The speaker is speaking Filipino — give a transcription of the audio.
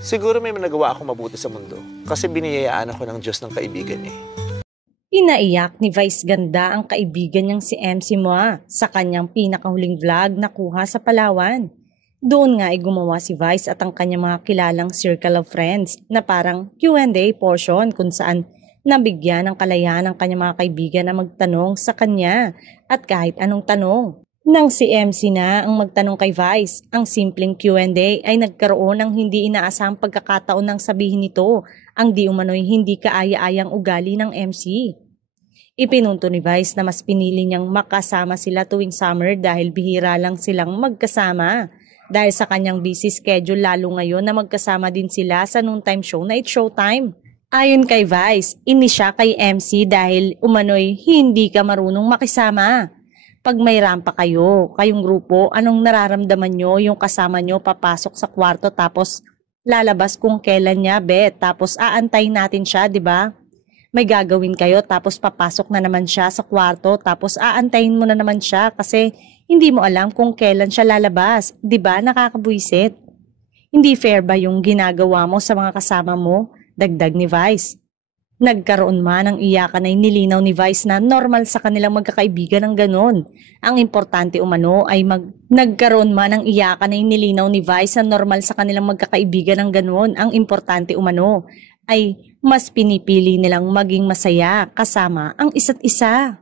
Siguro may nagawa ako mabuti sa mundo kasi biniyayaan ako ng Diyos ng kaibigan eh. Pinaiyak ni Vice Ganda ang kaibigan niyang si MC Moa sa kanyang pinakahuling vlog na kuha sa Palawan. Doon nga ay gumawa si Vice at ang kanyang mga kilalang circle of friends na parang Q&A portion kung saan nabigyan ng kalayaan ng kanyang mga kaibigan na magtanong sa kanya at kahit anong tanong. Nang si MC na ang magtanong kay Vice, ang simpleng Q&A ay nagkaroon ng hindi inaasahang pagkakataon ng sabihin nito ang di umano'y hindi kaaya-ayang ugali ng MC. Ipinunto ni Vice na mas pinili niyang makasama sila tuwing summer dahil bihira lang silang magkasama. Dahil sa kanyang busy schedule lalo ngayon na magkasama din sila sa noontime show na It's Showtime. Ayon kay Vice, ini siya kay MC dahil umano'y hindi ka marunong makisama. Pag may rampa kayo, kayong grupo, anong nararamdaman nyo yung kasama nyo papasok sa kwarto tapos lalabas kung kailan niya, bet, tapos aantayin natin siya, di ba? May gagawin kayo tapos papasok na naman siya sa kwarto tapos aantayin mo na naman siya kasi hindi mo alam kung kailan siya lalabas, di ba? Nakakabuisit. Hindi fair ba yung ginagawa mo sa mga kasama mo? Dagdag ni Vice. Nagkaroon man ng iyakan ay nilinaw ni Vice na normal sa kanilang magkakaibigan ng ganon. Ang importante umano ay nagkaroon man ng iyakan ay nilinaw ni Vice na normal sa kanilang magkakaibigan ng ganon. Ang importante umano ay mas pinipili nilang maging masaya kasama ang isa't isa.